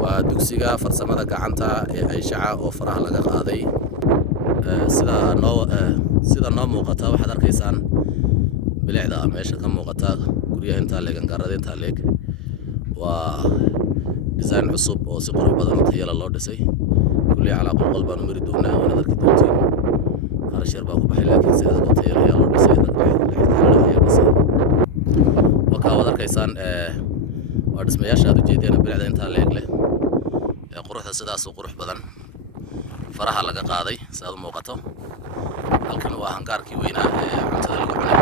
waa dugsiga farsamada gacanta ee Ayshaca oo faraha laga qaaday sida noo muuqata waxaad arkaysaan bilicda meesha ka muuqata guryaha inta leegan gaarada inta leeg waa design cusub oo si qurux badan tayo loo dhisay kulli ala qolqol baan mari doonaa oo arki doontiin qarash yar baa ku baxay laakiin sida tayo loo dhisay wada arkaysaan waa dhismayaasha aad u jeedeen bilicda inta leeg leh quruxda sidaas oo qurux badan faraha laga qaaday sida muuqato halkan waa hangaarkii weynaa ee cuntada lagu cunay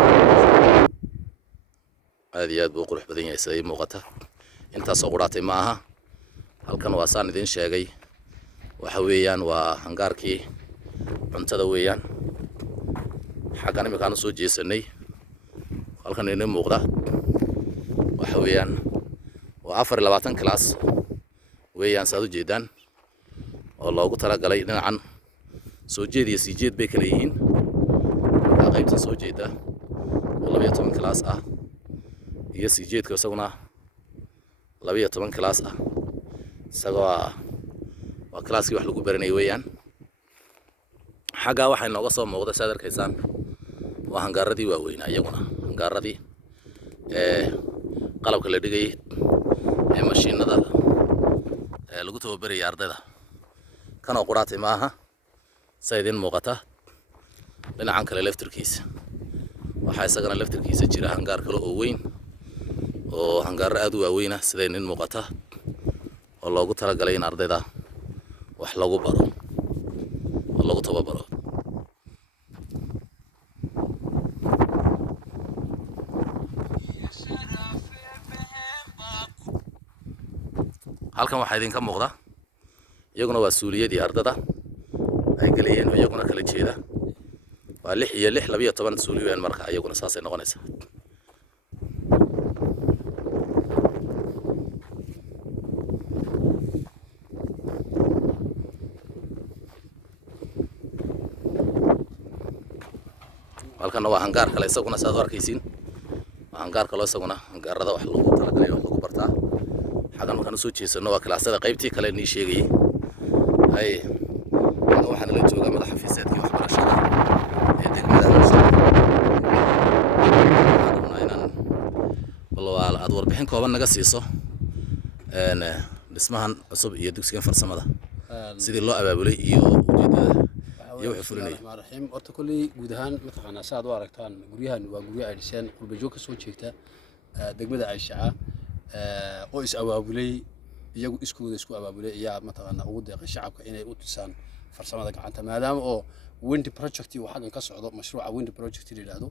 aad iyo aad buu qurux badan yahay sida muuqata intaas oo quraatay ma aha halkan waa saan idin sheegay waxa weeyaan waa hangaarkii cuntada weeyaan xagan imkaan soo jeesanay halkan inoo muuqda waxa weeyaan waa 24 class weeyaan saad u jeedaan oo loogu talagalay dhinacan soo jeed iyo sii jeed bay kala yihiin qaybta soo jeeda 12 class ah iyo sii jeedka isaguna 12 class ah isagoo waa classkii wax lagu baranay weeyaan xaga waxa inooga soo muuqda saad arkaysaan waa hangaaradii waaweyn iyaguna hangaaradii qalabka la dhigay ee mashiinada lagu tababaray ardayda kana quraatay ma aha saydin muuqata dhinacan kale laftirkiisa waxa isagana laftirkiisa jira hangaar kale oo weyn oo hangaar aad u waaweyn ah sideen muuqata oo loogu talagalay in ardayda wax lagu baro oo lagu tababaro halkan waxa idin ka muuqda iyaguna waa suuliyadii ardada ay galayeen oo iyaguna kala jeeda waa 6 iyo 6 12 suuliyeen marka iyaguna saasay noqonaysa halkan waa hangaar kale isaguna saad arkaysiin waa hangaar kale isaguna hangaarada wax lagu talagalay wax lagu bartaa xagan markaan soo jeesano waa classada qaybtii kale ni sheegay ay waxaan la joogaa madax xafiiseedkii waxbarashada ee degmada walaa aad warbixin kooban naga siiso dhismahan cusub iyo dugsigan farsamada sidii loo abaabulay iyo ujeedada iyo wuxuu fulinay marxim horta kulli guud ahaan mataqaana saad u aragtaan guryahan waa guryo ay dhiseen qurba joog ka soo jeegta degmada Ayshaca oo is abaabulay iyagu iskooda isku abaabulay ayaa mataqaana ugu deeqay shacabka inay u tusaan farsamada gacanta maadaama oo wind project uu xagan ka socdo mashruuca wind project la yiraahdo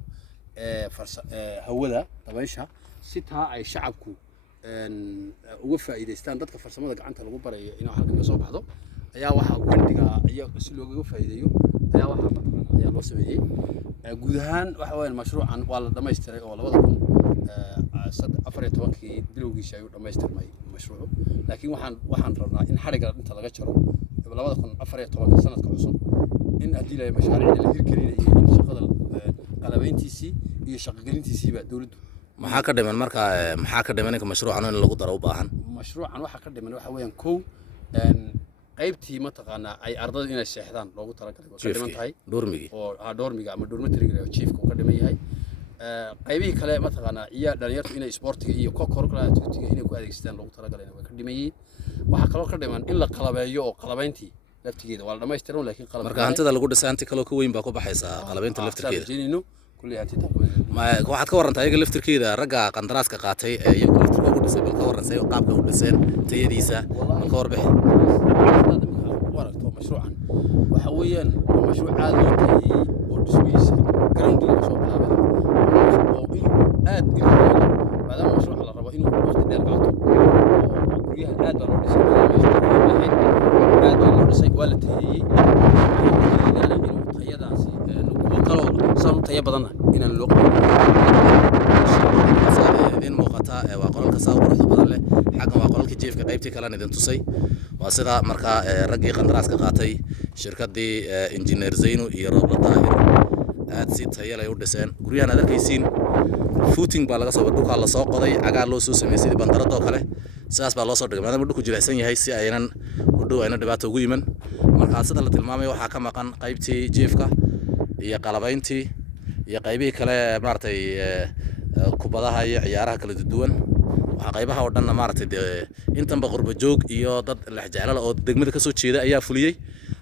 hawada dabaysha si taa ay shacabku uga faa'iideystaan dadka farsamada gacanta lagu barayo inay halkan ka soo baxdo ayaa waxa windiga iyo si looga faa'iideeyo ayaa waxa mataqaana ayaa loo sameeyay guud ahaan waxa weeyaan mashruucan waa la dhameystiray oo 2014kii bilowgiisa ayuu dhammeystirmay mashruucu laakiin waxaan rabnaa in xariga inta laga jaro 2014 sanadka cusub in hadii la mashaariicda la hirgelinayo in shaqada qalabayntiisii iyo shaqagelintiisiiba dawladdu maxaa ka dhiman marka maxaa ka dhiman in mashruucan in lagu daro u baahan mashruucan waxa ka dhiman waxa weeyaan qaybtii mataqaana ay ardaydu inay seexdaan loogu talagalay oo ka dhiman tahay doormigi oo doormiga ama dormitoryga chiefka uu ka dhiman yahay qaybihii kale mataqaana iyo dhalinyartu inay sportiga iyo co-curricular activity inay ku adeegsadaan loogu talagalay way ka dhiman yihiin waxa kaloo ka dhiman in la qalabeeyo oo qalabayntii laftigeeda waa la dhameystiran laakiin qalab marka hantida lagu dhisay hanti kale ka weyn baa ku baxaysa qalabaynta laftirkeeda kulli hantida ma waxaad ka warantaa iyaga laftirkeeda ragga qandaraaska qaatay ee iyagu laftirkooda u dhisay bal ka waran say qaabka u dhiseen tayadiisa bal ka warbixi waragto mashruucan waxa weeyaan mashruuc aad loo taayay oo dhismihiisa grounding soo bilaabay oo aad maadaama mashruuc la rabo inuu waqti dheer qaato guryaha aad loo dhisay aad loo dhisay waa la taayay tayadaasi kaloo saan tayo badan inaan loo idin muuqata waa qolalka saa quruxda badan leh xagan waa qolalka jeefka qaybtii kale idin tusay waa sida marka raggii qandaraaska qaatay shirkadii engineer Zeyno iyo Robert Daahir aad si tayo leh u dhiseen guryahan aad arkaysiin footing baa laga soo dhulka la soo qoday cagaa loo soo sameeyay sidii bandarada oo kale sidaas baa loo soo dhigay maadaama dhulku jilicsan yahay si aynan u dhow ayna dhibaato ugu yiman marka sida la tilmaamay waxaa ka maqan qaybtii jiifka iyo qalabayntii iyo qaybihii kale maartay kubadaha iyo ciyaaraha kala duwan waxa qaybaha oo dhan maartay intanba qurba joog iyo dad lexjeclala oo degmada ka soo jeeda ayaa fuliyay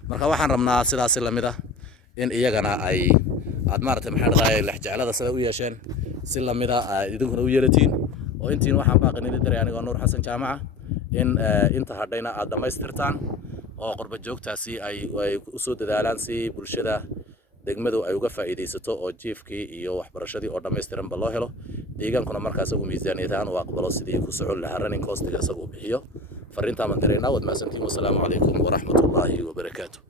marka waxaan rabnaa sidaas la mid ah in iyagana ay aad maartay maxay dhaqay lexjeclada sida u yeesheen si la mid ah idinkuna u yeelatiin oo intiin waxaan baaqinay diray aniga Nuur Xasan Jaamaca in inta hadhayna aad dhamaystirtaan oo qurba joogtaasi ay u soo dadaalaan si bulshada degmadu ay uga faa'iideysato oo jiifkii iyo waxbarashadii oo dhameystiran ba loo helo deegaankuna markaas ugu miisaaniyad ahaan u aqbalo sidii ku socon lahaa running cost-iga isagu bixiyo fariinta ma dirayna wad maasantiin wassalaamu calaykum wa rahmatullaahi wa barakaatuh